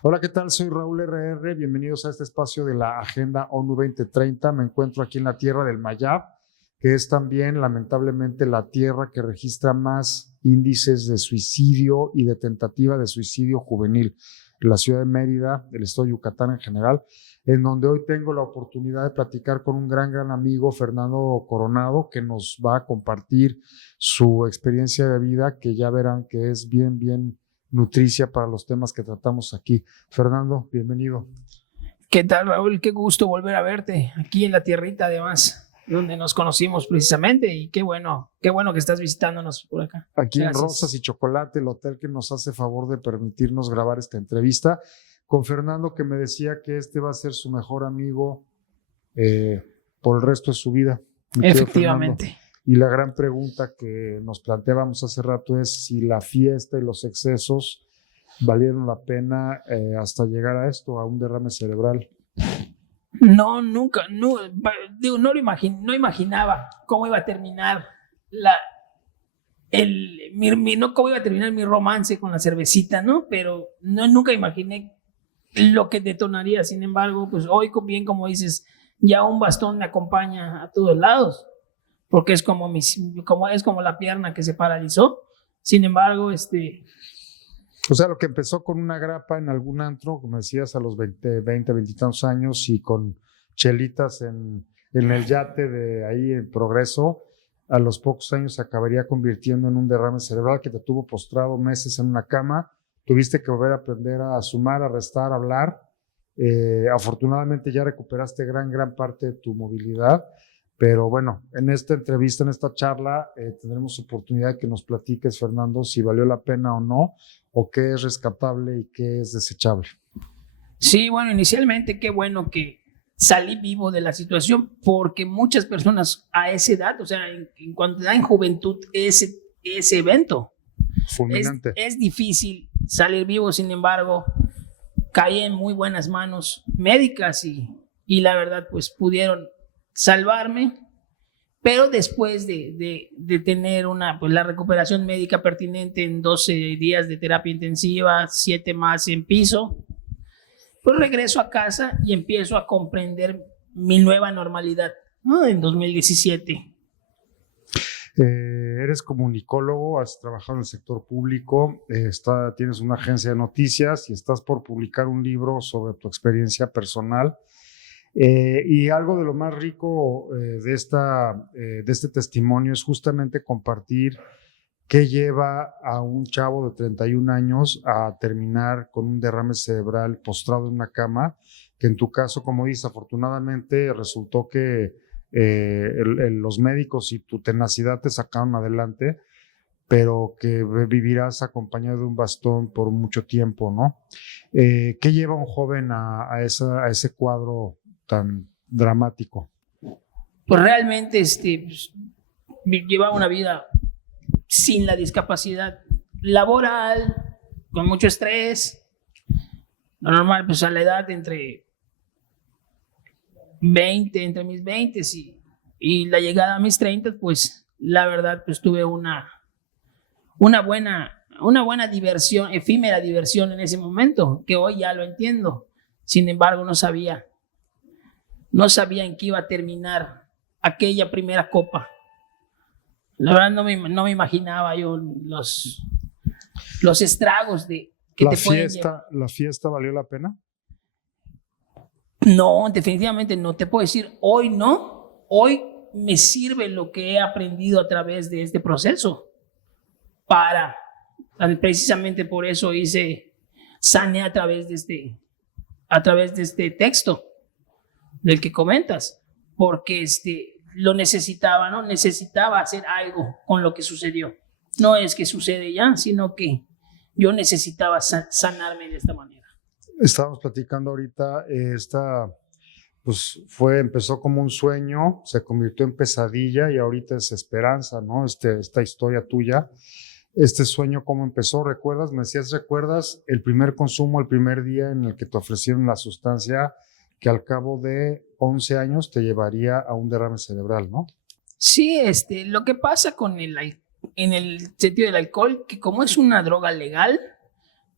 Hola, ¿qué tal? Soy Raúl RR. Bienvenidos a este espacio de la Agenda ONU 2030. Me encuentro aquí en la tierra del Mayab, que es también, lamentablemente, la tierra que registra más índices de suicidio y de tentativa de suicidio juvenil. La ciudad de Mérida, del estado de Yucatán en general, en donde hoy tengo la oportunidad de platicar con un gran amigo, Fernando Coronado, que nos va a compartir su experiencia de vida, que ya verán que es bien nutricia para los temas que tratamos aquí. Fernando, bienvenido. ¿Qué tal, Raúl? Qué gusto volver a verte aquí en la tierrita, además, donde nos conocimos precisamente. Y qué bueno que estás visitándonos por acá. Aquí Gracias. en Rosas y Chocolate, el hotel que nos hace favor de permitirnos grabar esta entrevista con Fernando, que me decía que este va a ser su mejor amigo por el resto de su vida. Efectivamente. Y la gran pregunta que nos planteábamos hace rato es si la fiesta y los excesos valieron la pena hasta llegar a esto, a un derrame cerebral. No, nunca, no lo imaginaba cómo iba a terminar cómo iba a terminar mi romance con la cervecita, ¿no? Pero nunca imaginé lo que detonaría. Sin embargo, pues hoy, bien como dices, ya un bastón me acompaña a todos lados, porque es como la pierna que se paralizó. Sin embargo, O sea, lo que empezó con una grapa en algún antro, como decías, a los 20 y tantos años, y con chelitas en el yate de ahí en Progreso, a los pocos años se acabaría convirtiendo en un derrame cerebral que te tuvo postrado meses en una cama. Tuviste que volver a aprender a sumar, a restar, a hablar. Afortunadamente ya recuperaste gran parte de tu movilidad. Pero bueno, en esta entrevista, en esta charla, tendremos oportunidad de que nos platiques, Fernando, si valió la pena o no, o qué es rescatable y qué es desechable. Sí, bueno, inicialmente qué bueno que salí vivo de la situación, porque muchas personas a esa edad, o sea, cuando da en juventud ese evento, Fulminante. es difícil salir vivo. Sin embargo, caí en muy buenas manos médicas y la verdad, pues pudieron salvarme, pero después de tener la recuperación médica pertinente en 12 días de terapia intensiva, 7 más en piso, pues regreso a casa y empiezo a comprender mi nueva normalidad, ¿no? En 2017. Eres comunicólogo, has trabajado en el sector público, tienes una agencia de noticias y estás por publicar un libro sobre tu experiencia personal. Y algo de lo más rico de este testimonio es justamente compartir qué lleva a un chavo de 31 años a terminar con un derrame cerebral postrado en una cama, que en tu caso, como dices, afortunadamente resultó que los médicos y tu tenacidad te sacaron adelante, pero que vivirás acompañado de un bastón por mucho tiempo, ¿no? ¿Qué lleva a un joven a ese cuadro tan dramático? Pues realmente pues, llevaba una vida sin la discapacidad laboral, con mucho estrés. Lo normal, pues a la edad entre mis 20 y la llegada a mis 30, pues la verdad, pues tuve una buena diversión, efímera diversión en ese momento, que hoy ya lo entiendo. Sin embargo, no sabía en qué iba a terminar aquella primera copa. La verdad no me imaginaba yo los estragos que te pueden llevar. ¿La fiesta valió la pena? No, definitivamente no. Te puedo decir, hoy no. Hoy me sirve lo que he aprendido a través de este proceso. Precisamente por eso sané a través de este texto del que comentas, porque lo necesitaba, ¿no? Necesitaba hacer algo con lo que sucedió. No es que sucede ya, sino que yo necesitaba sanarme de esta manera. Estábamos platicando ahorita, empezó como un sueño, se convirtió en pesadilla y ahorita es esperanza, ¿no? Esta historia tuya, este sueño, ¿cómo empezó? ¿Recuerdas? Me decías, ¿recuerdas el primer consumo, el primer día en el que te ofrecieron la sustancia que al cabo de 11 años te llevaría a un derrame cerebral, ¿no? Sí, lo que pasa en el sentido del alcohol, que como es una droga legal,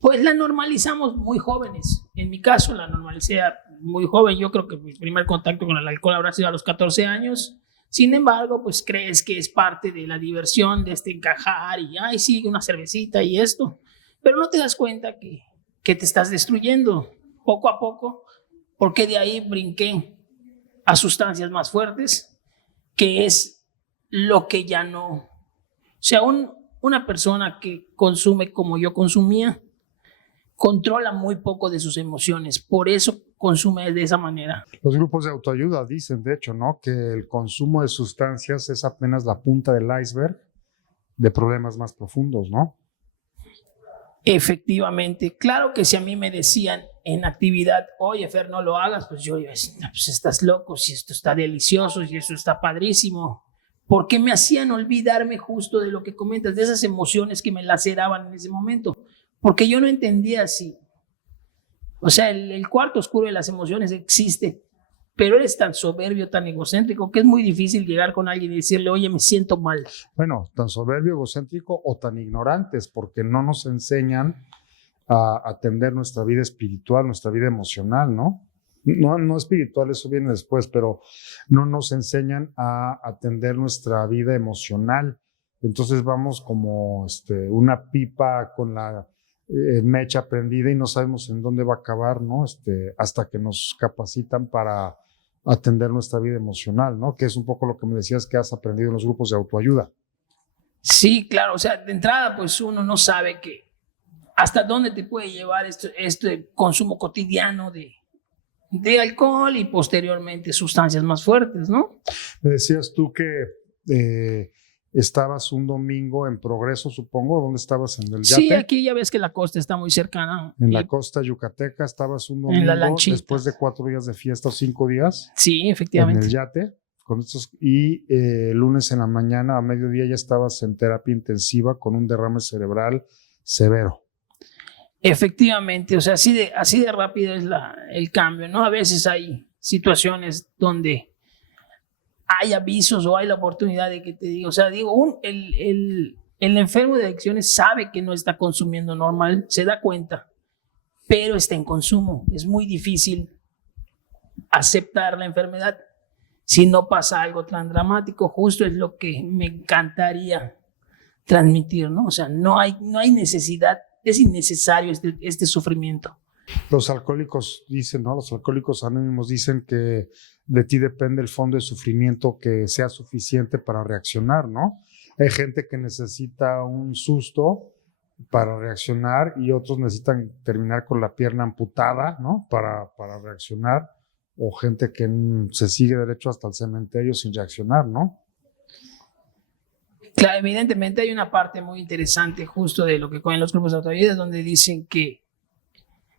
Pues la normalizamos muy jóvenes. En mi caso la normalicé muy joven. Yo creo que mi primer contacto con el alcohol habrá sido a los 14 años. Sin embargo, pues crees que es parte de la diversión, de este encajar y, ay, sí, una cervecita y esto. Pero no te das cuenta que te estás destruyendo poco a poco, porque de ahí brinqué a sustancias más fuertes, que es lo que ya no... O sea, una persona que consume como yo consumía, controla muy poco de sus emociones, por eso consume de esa manera. Los grupos de autoayuda dicen, de hecho, ¿no?, que el consumo de sustancias es apenas la punta del iceberg de problemas más profundos, ¿no? Efectivamente, claro que si a mí me decían en actividad, oye, Fer, no lo hagas, pues yo iba a decir, no, pues estás loco, si esto está delicioso, si esto está padrísimo, porque me hacían olvidarme justo de lo que comentas, de esas emociones que me laceraban en ese momento, porque yo no entendía si, o sea, el cuarto oscuro de las emociones existe, pero eres tan soberbio, tan egocéntrico, que es muy difícil llegar con alguien y decirle, oye, me siento mal. Bueno, tan soberbio, egocéntrico o tan ignorantes, porque no nos enseñan a atender nuestra vida espiritual, nuestra vida emocional, ¿no? No espiritual, eso viene después, pero no nos enseñan a atender nuestra vida emocional. Entonces vamos como una pipa con la mecha prendida y no sabemos en dónde va a acabar, ¿no? Hasta que nos capacitan para atender nuestra vida emocional, ¿no? Que es un poco lo que me decías que has aprendido en los grupos de autoayuda. Sí, claro, o sea, de entrada, pues uno no sabe que hasta dónde te puede llevar este consumo cotidiano de alcohol y posteriormente sustancias más fuertes, ¿no? Me decías tú que estabas un domingo en Progreso, supongo. ¿Dónde estabas? ¿En el yate? Sí, aquí ya ves que la costa está muy cercana. En la costa yucateca estabas un domingo, en la lanchita, después de 4 días de fiesta o 5 días. Sí, efectivamente. En el yate. Y el lunes en la mañana, a mediodía, ya estabas en terapia intensiva con un derrame cerebral severo. Efectivamente, o sea, así de rápido es el cambio, ¿no? A veces hay situaciones donde hay avisos o hay la oportunidad de que te diga, o sea, digo, el enfermo de adicciones sabe que no está consumiendo normal, se da cuenta, pero está en consumo. Es muy difícil aceptar la enfermedad si no pasa algo tan dramático. Justo es lo que me encantaría transmitir, ¿no? O sea, no hay necesidad, es innecesario este sufrimiento. Los alcohólicos dicen, ¿no? Los alcohólicos anónimos dicen que de ti depende el fondo de sufrimiento que sea suficiente para reaccionar, ¿no? Hay gente que necesita un susto para reaccionar y otros necesitan terminar con la pierna amputada, ¿no? Para reaccionar, o gente que se sigue derecho hasta el cementerio sin reaccionar, ¿no? Claro, evidentemente hay una parte muy interesante justo de lo que cogen los grupos de autoayuda, donde dicen que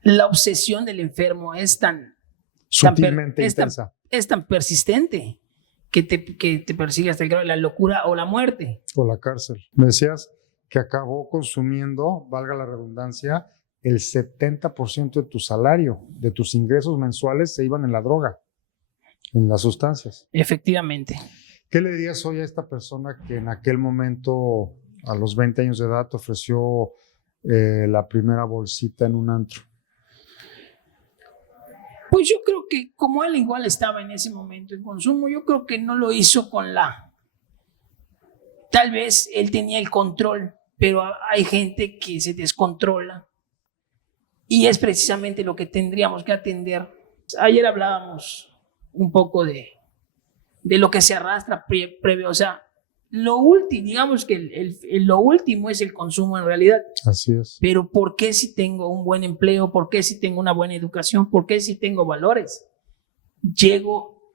la obsesión del enfermo es sutilmente intensa. Es tan persistente que te persigue hasta el grado de la locura o la muerte. O la cárcel. Me decías que acabó consumiendo, valga la redundancia, el 70% de tu salario, de tus ingresos mensuales se iban en la droga, en las sustancias. Efectivamente. ¿Qué le dirías hoy a esta persona que en aquel momento, a los 20 años de edad, te ofreció la primera bolsita en un antro? Pues yo creo que como él igual estaba en ese momento en consumo, yo creo que no lo hizo tal vez él tenía el control, pero hay gente que se descontrola y es precisamente lo que tendríamos que atender. Ayer hablábamos un poco de lo que se arrastra previo, o sea, lo último, digamos que lo último es el consumo en realidad. Así es. Pero ¿por qué si tengo un buen empleo? ¿Por qué si tengo una buena educación? ¿Por qué si tengo valores? Llego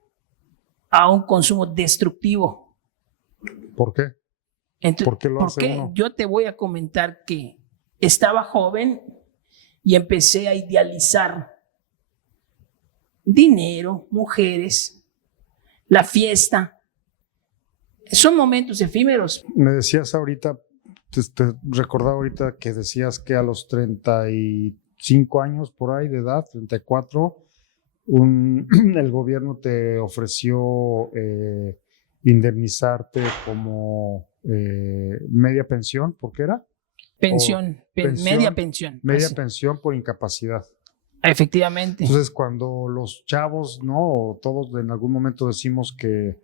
a un consumo destructivo. ¿Por qué? Entonces, ¿Por qué lo hace uno? Yo te voy a comentar que estaba joven y empecé a idealizar dinero, mujeres, la fiesta. Son momentos efímeros. Me decías ahorita, te recordaba ahorita que decías que a los 35 años por ahí de edad, 34, el gobierno te ofreció indemnizarte como media pensión, ¿por qué era? Pensión, media pensión. Media Así. pensión por incapacidad. Efectivamente. Entonces, cuando los chavos, ¿no? O todos en algún momento decimos que,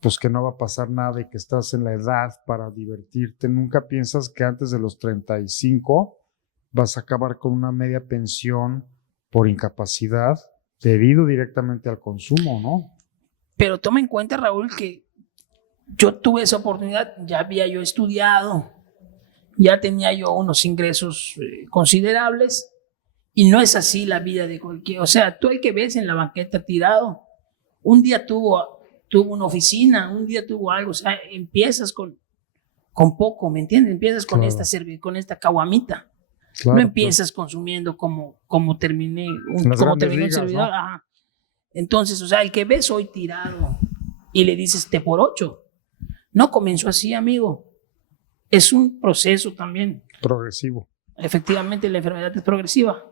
pues que no va a pasar nada y que estás en la edad para divertirte, nunca piensas que antes de los 35 vas a acabar con una media pensión por incapacidad debido directamente al consumo, ¿no? Pero toma en cuenta, Raúl, que yo tuve esa oportunidad, ya había yo estudiado, ya tenía yo unos ingresos considerables. Y no es así la vida de cualquiera. O sea, tú el que ves en la banqueta tirado, un día tuvo una oficina, un día tuvo algo. O sea, empiezas con poco, ¿me entiendes? Empiezas con Claro. esta caguamita. Claro, No empiezas consumiendo como terminé, Las como grandes terminó un ligas, servidor. ¿no? Ajá. Entonces, o sea, el que ves hoy tirado y le dices te por 8, no comenzó así, amigo. Es un proceso también. Progresivo. Efectivamente, la enfermedad es progresiva.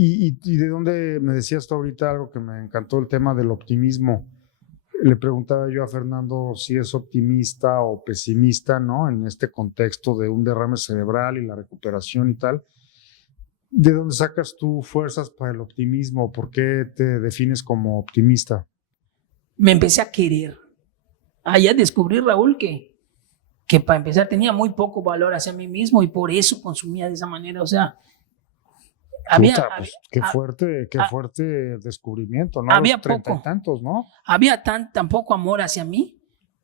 ¿Y de dónde me decías tú ahorita algo que me encantó, el tema del optimismo? Le preguntaba yo a Fernando si es optimista o pesimista, ¿no? En este contexto de un derrame cerebral y la recuperación y tal. ¿De dónde sacas tú fuerzas para el optimismo? ¿Por qué te defines como optimista? Me empecé a querer. Allá descubrí, Raúl, que para empezar tenía muy poco valor hacia mí mismo y por eso consumía de esa manera. O sea, Puta, pues, qué fuerte descubrimiento, ¿no? Había A los 30 poco. y tantos, ¿no? Había tan poco amor hacia mí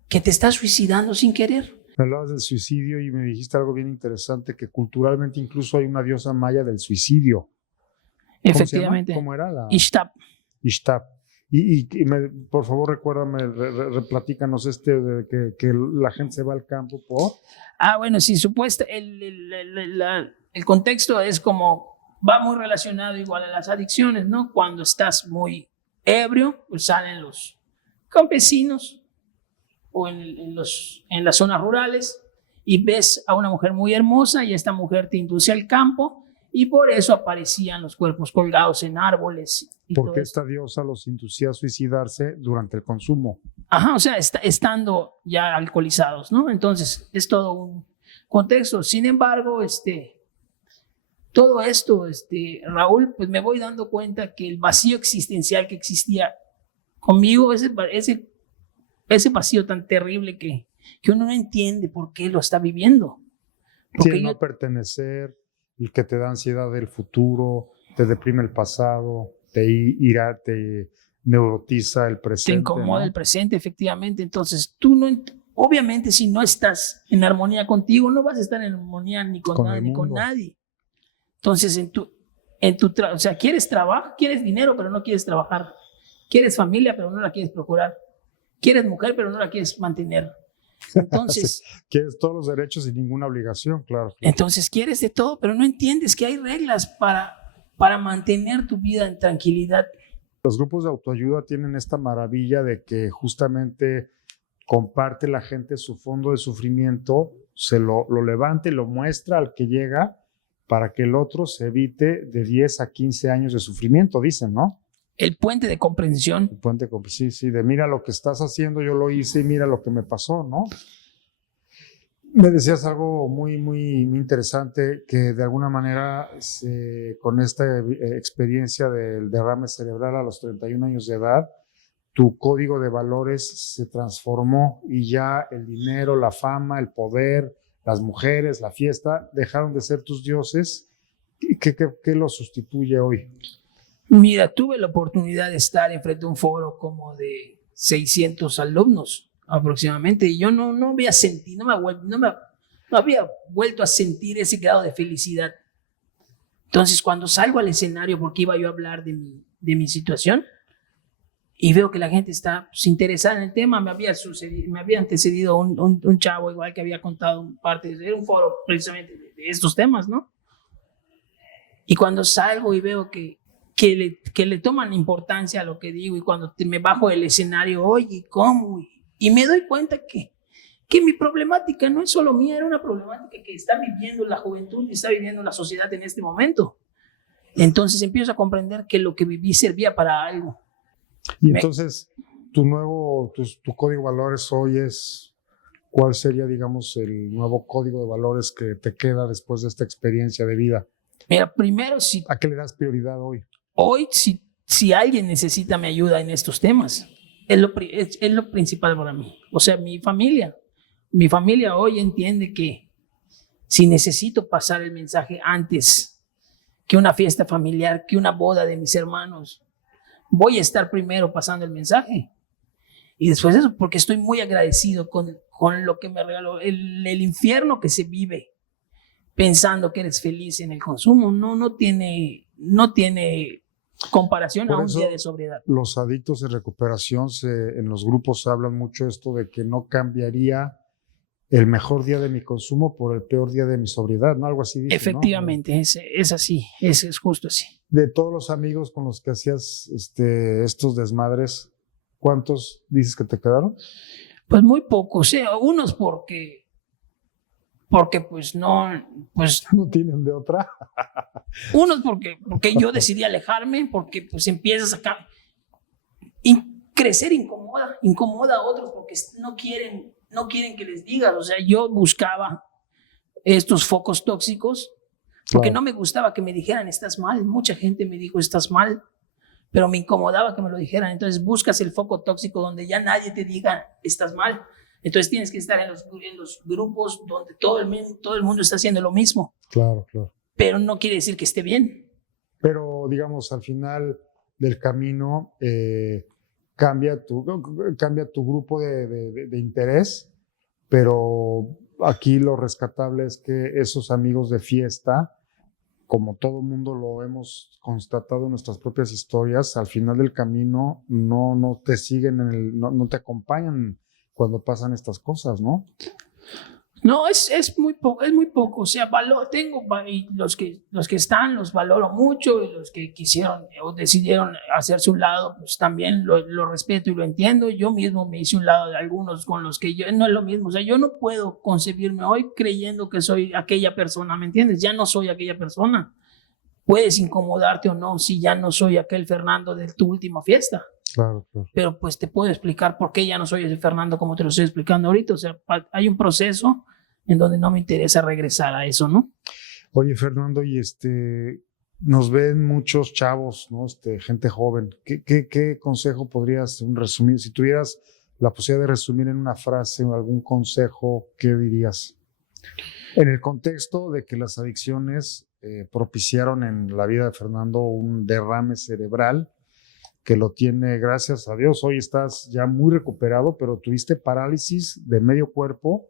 que te estás suicidando sin querer. Me hablabas del suicidio y me dijiste algo bien interesante, que culturalmente incluso hay una diosa maya del suicidio. Efectivamente. ¿Cómo era? Ishtar. Ishtar. Por favor, recuérdame, platícanos de que la gente se va al campo por... Bueno, sí, supuesto. El contexto es como, va muy relacionado igual a las adicciones, ¿no? Cuando estás muy ebrio, pues salen los campesinos o en las zonas rurales y ves a una mujer muy hermosa y esta mujer te induce al campo y por eso aparecían los cuerpos colgados en árboles. Porque esta diosa los inducía a suicidarse durante el consumo. Ajá, o sea, estando ya alcoholizados, ¿no? Entonces, es todo un contexto. Sin embargo, todo esto, Raúl, pues me voy dando cuenta que el vacío existencial que existía conmigo, ese vacío tan terrible que uno no entiende por qué lo está viviendo. Sí, el no pertenecer, el que te da ansiedad del futuro, te deprime el pasado, te neurotiza el presente. Te incomoda, ¿no? El presente, efectivamente. Entonces, obviamente, si no estás en armonía contigo, no vas a estar en armonía ni con nadie, ni con nadie. Entonces, o sea, quieres trabajo, quieres dinero, pero no quieres trabajar. Quieres familia, pero no la quieres procurar. Quieres mujer, pero no la quieres mantener. Entonces, sí, quieres todos los derechos y ninguna obligación, claro. Entonces, quieres de todo, pero no entiendes que hay reglas para mantener tu vida en tranquilidad. Los grupos de autoayuda tienen esta maravilla de que justamente comparte la gente su fondo de sufrimiento, se lo levanta y lo muestra al que llega para que el otro se evite de 10 a 15 años de sufrimiento, dicen, ¿no? El puente de comprensión. El puente de comprensión, sí, de mira lo que estás haciendo, yo lo hice y mira lo que me pasó, ¿no? Me decías algo muy, muy, muy interesante, que de alguna manera con esta experiencia del derrame cerebral a los 31 años de edad, tu código de valores se transformó y ya el dinero, la fama, el poder, las mujeres, la fiesta, dejaron de ser tus dioses. ¿Qué lo sustituye hoy? Mira, tuve la oportunidad de estar enfrente de un foro como de 600 alumnos aproximadamente y yo no había sentido, no había vuelto a sentir ese grado de felicidad. Entonces, cuando salgo al escenario, porque iba yo a hablar de mi situación, y veo que la gente está interesada en el tema, me había antecedido un chavo igual que había contado parte, era un foro precisamente de estos temas, ¿no? Y cuando salgo y veo que le toman importancia a lo que digo y cuando me bajo del escenario, oye, ¿cómo? Y me doy cuenta que mi problemática no es solo mía, era una problemática que está viviendo la juventud y está viviendo la sociedad en este momento. Entonces empiezo a comprender que lo que viví servía para algo. Y entonces tu código de valores hoy es ¿cuál sería, digamos, el nuevo código de valores que te queda después de esta experiencia de vida? Mira, primero, ¿A qué le das prioridad hoy? Hoy, si alguien necesita mi ayuda en estos temas, es lo principal para mí. O sea, mi familia hoy entiende que si necesito pasar el mensaje antes que una fiesta familiar, que una boda de mis hermanos, voy a estar primero pasando el mensaje. Y después eso, porque estoy muy agradecido con lo que me regaló. El infierno que se vive pensando que eres feliz en el consumo no tiene comparación Por a un eso, día de sobriedad. Los adictos en recuperación en los grupos hablan mucho esto de que no cambiaría el mejor día de mi consumo por el peor día de mi sobriedad, ¿no? Algo así dice, Efectivamente, ¿no? es así, es justo así. De todos los amigos con los que hacías estos desmadres, ¿cuántos dices que te quedaron? Pues muy pocos, unos porque pues no tienen de otra. Unos porque yo decidí alejarme, porque pues empiezas acá. Crecer incomoda a otros porque no quieren que les digas. O sea, yo buscaba estos focos tóxicos porque no me gustaba que me dijeran estás mal. Mucha gente me dijo estás mal, pero me incomodaba que me lo dijeran. Entonces buscas el foco tóxico donde ya nadie te diga estás mal. Entonces tienes que estar en los grupos donde todo el mundo está haciendo lo mismo. Claro, claro. Pero no quiere decir que esté bien. Pero digamos, al final del camino cambia tu grupo de interés, pero aquí lo rescatable es que esos amigos de fiesta, como todo mundo lo hemos constatado en nuestras propias historias, al final del camino no te siguen, no te acompañan cuando pasan estas cosas, ¿no? No, es muy poco. O sea, los que están los valoro mucho, y los que quisieron o decidieron hacerse un lado, pues también lo respeto y lo entiendo. Yo mismo me hice un lado de algunos con los que yo no es lo mismo. O sea, yo no puedo concebirme hoy creyendo que soy aquella persona, ¿me entiendes? Ya no soy aquella persona. Puedes incomodarte o no si ya no soy aquel Fernando de tu última fiesta. Claro, claro. Pero pues te puedo explicar por qué ya no soy ese Fernando como te lo estoy explicando ahorita. O sea, hay un proceso en donde no me interesa regresar a eso, ¿no? Oye, Fernando, y nos ven muchos chavos, ¿no? Gente joven. ¿Qué consejo podrías resumir? Si tuvieras la posibilidad de resumir en una frase o algún consejo, ¿qué dirías? En el contexto de que las adicciones propiciaron en la vida de Fernando un derrame cerebral que lo tiene, gracias a Dios. Hoy estás ya muy recuperado, pero tuviste parálisis de medio cuerpo.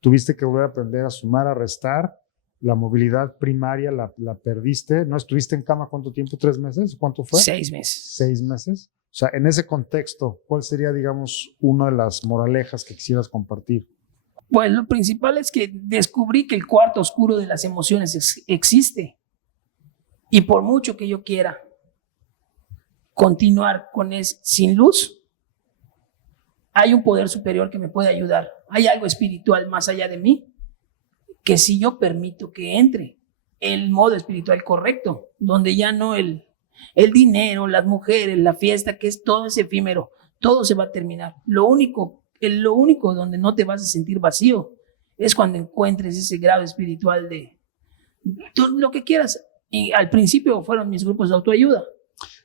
Tuviste que volver a aprender a sumar, a restar. La movilidad primaria la perdiste. ¿No estuviste en cama cuánto tiempo? ¿3 meses? ¿Cuánto fue? 6 meses. 6 meses. O sea, en ese contexto, ¿cuál sería, digamos, una de las moralejas que quisieras compartir? Pues lo principal es que descubrí que el cuarto oscuro de las emociones existe. Y por mucho que yo quiera continuar sin luz, hay un poder superior que me puede ayudar. Hay algo espiritual más allá de mí, que si yo permito que entre el modo espiritual correcto, donde ya no el dinero, las mujeres, la fiesta, que es todo ese efímero, todo se va a terminar. Lo único donde no te vas a sentir vacío es cuando encuentres ese grado espiritual de lo que quieras. Y al principio fueron mis grupos de autoayuda.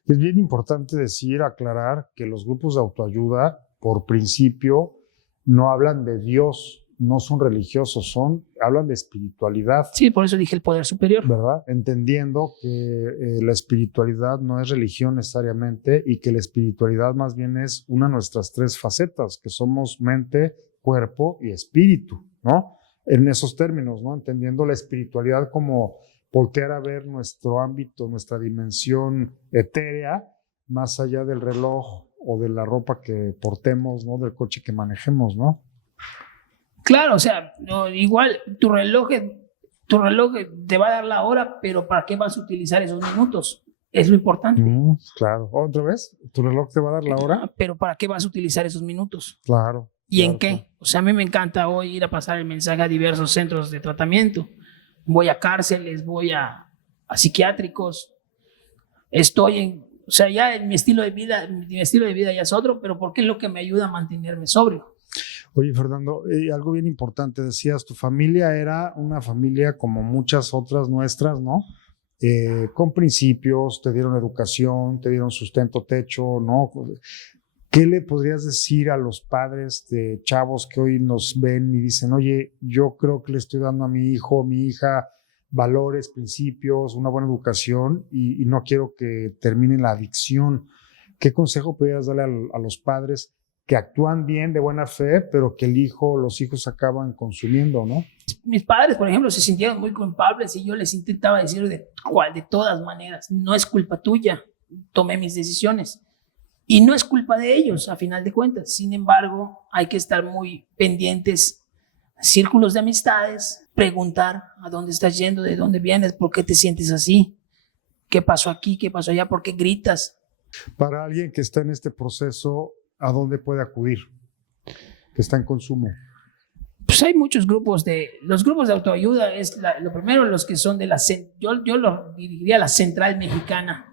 Es bien importante aclarar que los grupos de autoayuda, por principio, no hablan de Dios, no son religiosos, hablan de espiritualidad. Sí, por eso dije el poder superior. ¿Verdad? Entendiendo que la espiritualidad no es religión necesariamente y que la espiritualidad más bien es una de nuestras 3 facetas, que somos mente, cuerpo y espíritu, ¿no? En esos términos, ¿no? Entendiendo la espiritualidad como voltear a ver nuestro ámbito, nuestra dimensión etérea, más allá del reloj o de la ropa que portemos, ¿no? Del coche que manejemos, ¿no? Claro, o sea, igual tu reloj te va a dar la hora, pero ¿para qué vas a utilizar esos minutos? Es lo importante. Claro. ¿Otra vez? ¿Tu reloj te va a dar la hora? Pero ¿para qué vas a utilizar esos minutos? Claro. ¿Y claro, en qué? Claro. O sea, a mí me encanta hoy ir a pasar el mensaje a diversos centros de tratamiento. Voy a cárceles, voy a psiquiátricos. O sea, ya mi estilo de vida ya es otro, pero ¿por qué es lo que me ayuda a mantenerme sobrio? Oye, Fernando, algo bien importante, decías, tu familia era una familia como muchas otras nuestras, ¿no? Con principios, te dieron educación, te dieron sustento, techo, ¿no? ¿Qué le podrías decir a los padres de chavos que hoy nos ven y dicen, oye, yo creo que le estoy dando a mi hijo o mi hija valores, principios, una buena educación y no quiero que termine en la adicción? ¿Qué consejo podrías darle a los padres que actúan bien de buena fe, pero que el hijo, los hijos acaban consumiendo, ¿no? Mis padres, por ejemplo, se sintieron muy culpables y yo les intentaba decir de todas maneras, no es culpa tuya, tomé mis decisiones. Y no es culpa de ellos, a final de cuentas. Sin embargo, hay que estar muy pendientes, círculos de amistades, preguntar a dónde estás yendo, de dónde vienes, por qué te sientes así, qué pasó aquí, qué pasó allá, por qué gritas. Para alguien que está en este proceso, ¿a dónde puede acudir? Que está en consumo. Pues hay muchos grupos los grupos de autoayuda, es lo primero, los que son de yo lo dirigiría a la Central Mexicana.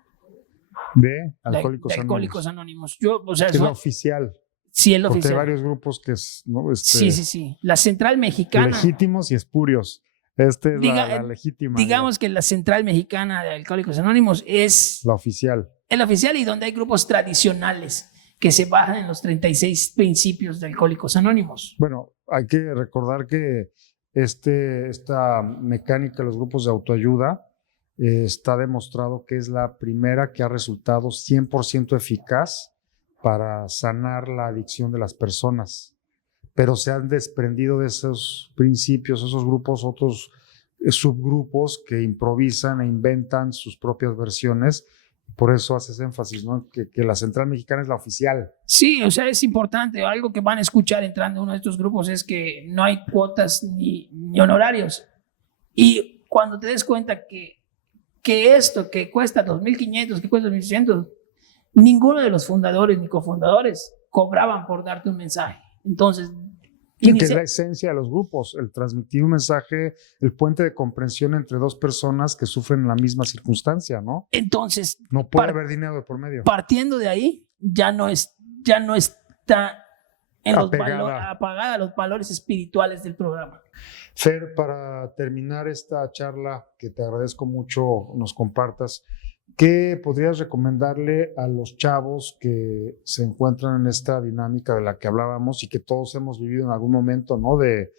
De Alcohólicos Anónimos. Yo, o sea, es la oficial. Sí, es la porque oficial. Hay varios grupos que es, ¿no? Sí. La Central Mexicana. Legítimos y espurios. Es la legítima. Digamos que la Central Mexicana de Alcohólicos Anónimos es la oficial. Es la oficial y donde hay grupos tradicionales que se basan en los 36 principios de Alcohólicos Anónimos. Bueno, hay que recordar que esta mecánica de los grupos de autoayuda está demostrado que es la primera que ha resultado 100% eficaz para sanar la adicción de las personas. Pero se han desprendido de esos principios, esos grupos, otros subgrupos que improvisan e inventan sus propias versiones. Por eso haces énfasis, ¿no? Que la Central Mexicana es la oficial. Sí, o sea, es importante. Algo que van a escuchar entrando a uno de estos grupos es que no hay cuotas ni honorarios. Y cuando te des cuenta que esto que cuesta 2.500, que cuesta 1.600, ninguno de los fundadores ni cofundadores cobraban por darte un mensaje. Entonces, que es la esencia de los grupos, el transmitir un mensaje, el puente de comprensión entre dos personas que sufren la misma circunstancia, ¿no? Entonces, no puede haber dinero de por medio. Partiendo de ahí, ya no está apagada los valores espirituales del programa. Fer, para terminar esta charla, que te agradezco mucho nos compartas, ¿qué podrías recomendarle a los chavos que se encuentran en esta dinámica de la que hablábamos y que todos hemos vivido en algún momento, ¿no? De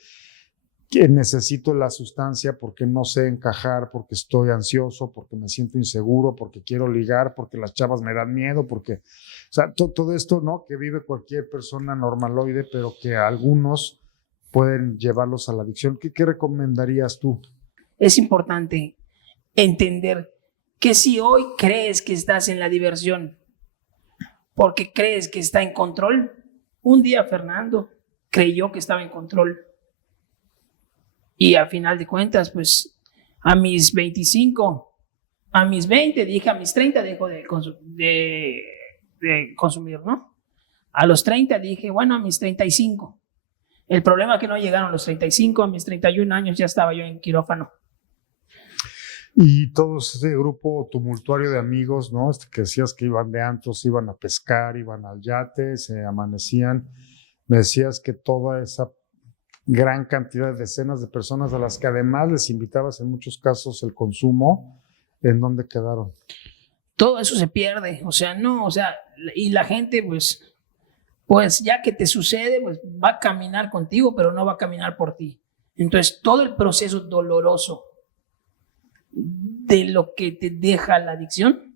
que necesito la sustancia porque no sé encajar, porque estoy ansioso, porque me siento inseguro, porque quiero ligar, porque las chavas me dan miedo, porque, o sea, todo esto, ¿no? Que vive cualquier persona normaloide, pero que algunos pueden llevarlos a la adicción. ¿Qué recomendarías tú? Es importante entender que si hoy crees que estás en la diversión porque crees que está en control, un día Fernando creyó que estaba en control y al final de cuentas, pues a mis 25, a mis 20, dije a mis 30 dejo de consumir, ¿no? A los 30 dije, bueno, a mis 35. El problema es que no llegaron los 35, a mis 31 años ya estaba yo en quirófano. Y todo ese grupo tumultuario de amigos, ¿no? Que decías que iban de antros, iban a pescar, iban al yate, se amanecían. Me decías que toda esa gran cantidad de decenas de personas a las que además les invitabas en muchos casos el consumo, ¿en dónde quedaron? Todo eso se pierde, y la gente pues ya que te sucede, pues va a caminar contigo, pero no va a caminar por ti. Entonces, todo el proceso doloroso de lo que te deja la adicción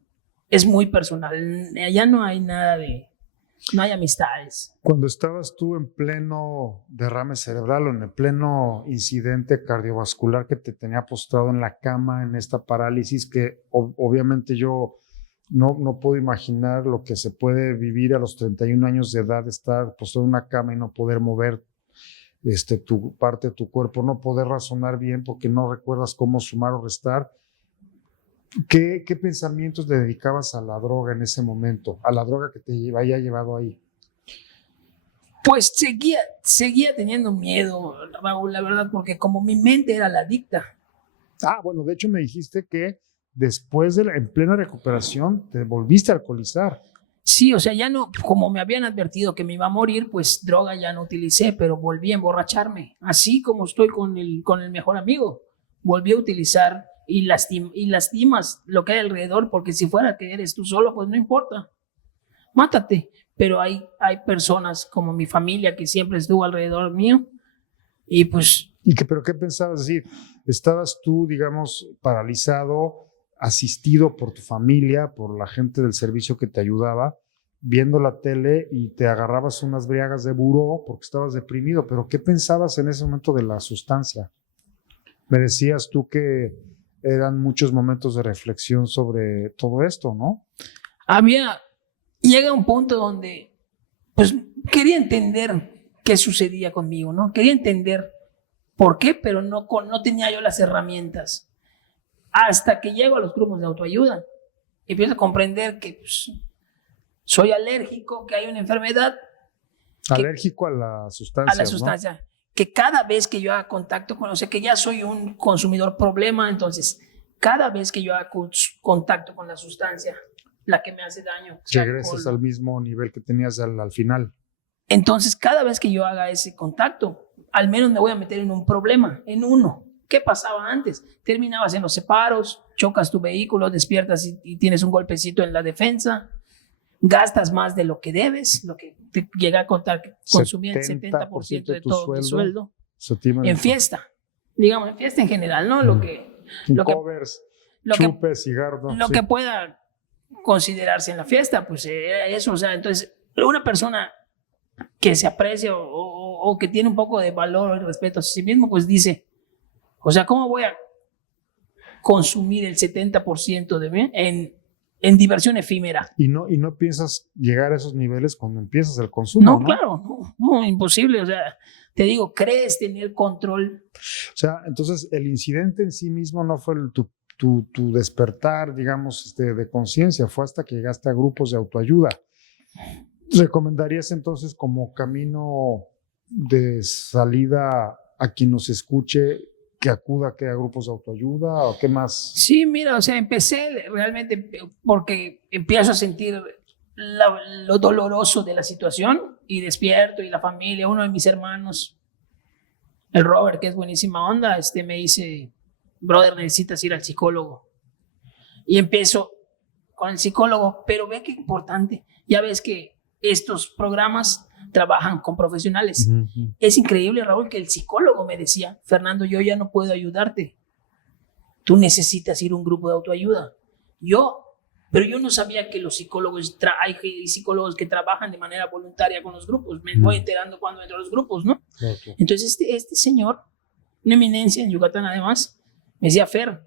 es muy personal. Allá no hay no hay amistades. Cuando estabas tú en pleno derrame cerebral o en el pleno incidente cardiovascular que te tenía postrado en la cama, en esta parálisis que obviamente yo no puedo imaginar lo que se puede vivir a los 31 años de edad, estar postrado en una cama y no poder mover tu parte de tu cuerpo, no poder razonar bien porque no recuerdas cómo sumar o restar. ¿Qué pensamientos le dedicabas a la droga en ese momento? A la droga que te haya llevado ahí. Pues seguía teniendo miedo, Raúl, la verdad, porque como mi mente era la adicta. Bueno, de hecho me dijiste que después en plena recuperación te volviste a alcoholizar. Sí, o sea, ya no, como me habían advertido que me iba a morir, pues droga ya no utilicé, pero volví a emborracharme. Así como estoy con el mejor amigo, volví a utilizar y lastimas lo que hay alrededor, porque si fuera que eres tú solo, pues no importa, mátate. Pero hay personas como mi familia que siempre estuvo alrededor mío y pues... ¿Pero qué pensabas? Es decir, ¿estabas tú, digamos, paralizado, asistido por tu familia, por la gente del servicio que te ayudaba, viendo la tele y te agarrabas unas briagas de buró porque estabas deprimido? ¿Pero qué pensabas en ese momento de la sustancia? Me decías tú que eran muchos momentos de reflexión sobre todo esto, ¿no? Llega un punto donde pues quería entender qué sucedía conmigo, ¿no? Quería entender por qué, pero no tenía yo las herramientas. Hasta que llego a los grupos de autoayuda, empiezo a comprender que pues, soy alérgico, que hay una enfermedad. Alérgico a la sustancia. A la sustancia. ¿No? Que cada vez que yo haga contacto con, o sea, que ya soy un consumidor problema, entonces, cada vez que yo haga contacto con la sustancia, la que me hace daño. Regresas al mismo nivel que tenías al final. Entonces, cada vez que yo haga ese contacto, al menos me voy a meter en un problema, en uno. ¿Qué pasaba antes? Terminabas en los separos, chocas tu vehículo, despiertas y tienes un golpecito en la defensa, gastas más de lo que debes, lo que te llega a contar, consumir el 70% de todo tu sueldo en fiesta, digamos, en fiesta en general, ¿no? Covers, chupes, cigarros. Lo que pueda considerarse en la fiesta, pues era eso, o sea, entonces, una persona que se aprecia o que tiene un poco de valor y respeto a sí mismo, pues dice, o sea, ¿cómo voy a consumir el 70% de mí en diversión efímera? Y no piensas llegar a esos niveles cuando empiezas el consumo, ¿no? Claro, no, imposible. O sea, te digo, crees tener control. O sea, entonces el incidente en sí mismo no fue tu despertar, digamos, de conciencia, fue hasta que llegaste a grupos de autoayuda. ¿Recomendarías entonces como camino de salida a quien nos escuche que acuda a grupos de autoayuda o qué más? Sí, mira, o sea, empecé realmente porque empiezo a sentir lo doloroso de la situación y despierto y la familia, uno de mis hermanos, el Robert, que es buenísima onda, me dice, brother, necesitas ir al psicólogo. Y empiezo con el psicólogo, pero ve qué importante, ya ves que estos programas trabajan con profesionales. Uh-huh. Es increíble, Raúl, que el psicólogo me decía, Fernando, yo ya no puedo ayudarte. Tú necesitas ir a un grupo de autoayuda. Pero yo no sabía que los psicólogos, hay psicólogos que trabajan de manera voluntaria con los grupos. Me voy enterando cuando entro a los grupos, ¿no? Okay. Entonces este señor, una eminencia en Yucatán además, me decía, Fer,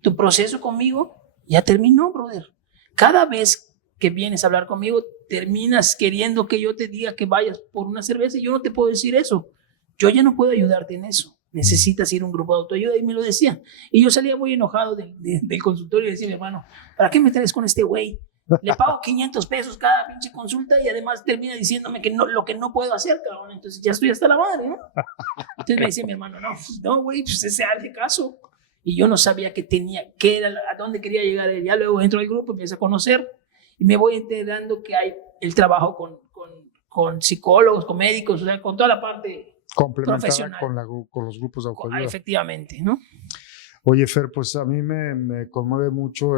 tu proceso conmigo ya terminó, brother. Cada vez que vienes a hablar conmigo, terminas queriendo que yo te diga que vayas por una cerveza y yo no te puedo decir eso. Yo ya no puedo ayudarte en eso. Necesitas ir a un grupo de autoayuda, y me lo decían. Y yo salía muy enojado del consultorio y decía, mi hermano, ¿para qué me traes con este güey? Le pago 500 pesos cada pinche consulta y además termina diciéndome que no, lo que no puedo hacer, cabrón. Entonces ya estoy hasta la madre, ¿no? Entonces me decía mi hermano, no, güey, pues ese hace caso. Y yo no sabía a dónde quería llegar él. Ya luego entro al grupo, empiezo a conocer y me voy enterando que hay el trabajo con psicólogos, con médicos, o sea, con toda la parte complementada con los grupos de autoayuda. Efectivamente, ¿no? Oye, Fer, pues a mí me conmueve mucho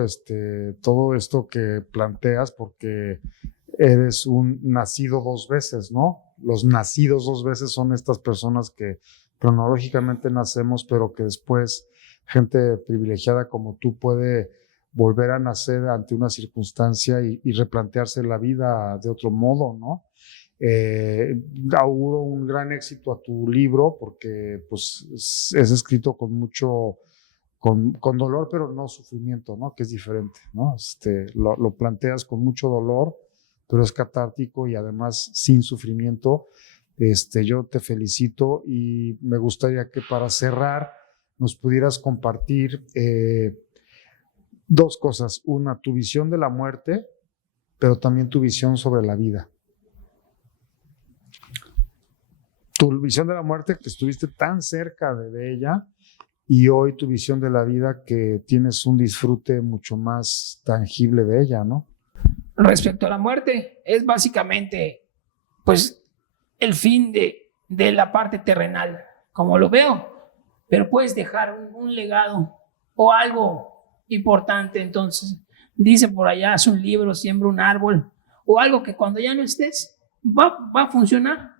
todo esto que planteas porque eres un nacido dos veces, ¿no? Los nacidos dos veces son estas personas que cronológicamente nacemos, pero que después gente privilegiada como tú puede volver a nacer ante una circunstancia y replantearse la vida de otro modo, ¿no? Auguro un gran éxito a tu libro porque pues, es escrito con mucho, con dolor, pero no sufrimiento, ¿no? Que es diferente, ¿no? Lo planteas con mucho dolor, pero es catártico y además sin sufrimiento. Yo te felicito y me gustaría que para cerrar nos pudieras compartir dos cosas. Una, tu visión de la muerte, pero también tu visión sobre la vida. Tu visión de la muerte, que estuviste tan cerca de ella, y hoy tu visión de la vida, que tienes un disfrute mucho más tangible de ella, ¿no? Respecto a la muerte, es básicamente, pues, el fin de la parte terrenal, como lo veo, pero puedes dejar un legado o algo importante. Entonces, dice por allá, haz un libro, siembra un árbol, o algo que cuando ya no estés, va a funcionar.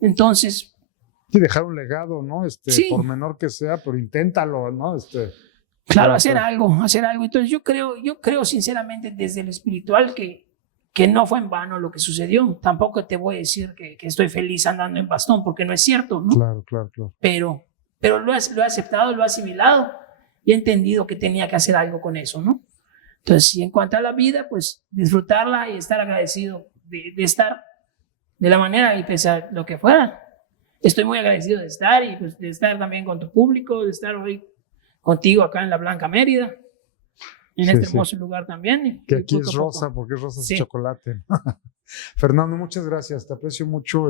Entonces, Sí, dejar un legado, ¿no? sí, Por menor que sea, pero inténtalo, ¿no? claro, Para hacer algo, hacer algo. Entonces, yo creo sinceramente desde lo espiritual que no fue en vano lo que sucedió. Tampoco te voy a decir que estoy feliz andando en bastón, porque no es cierto, ¿no? Claro, claro, claro. Pero lo he aceptado, lo he asimilado y he entendido que tenía que hacer algo con eso, ¿no? Entonces, y en cuanto a la vida, pues disfrutarla y estar agradecido de estar de la manera y pese a lo que fuera. Estoy muy agradecido de estar y pues, de estar también con tu público, de estar hoy contigo acá en la Blanca Mérida, en Sí, este sí. hermoso lugar también. Que Y aquí poco es a poco. rosa, porque es rosa Sí. y chocolate. Fernando, muchas gracias. Te aprecio mucho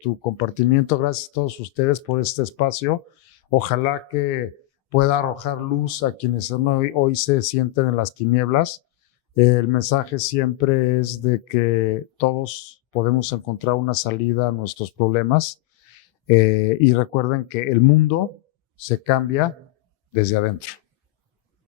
tu compartimiento. Gracias a todos ustedes por este espacio. Ojalá que pueda arrojar luz a quienes hoy se sienten en las tinieblas. El mensaje siempre es de que todos podemos encontrar una salida a nuestros problemas. Y recuerden que el mundo se cambia desde adentro.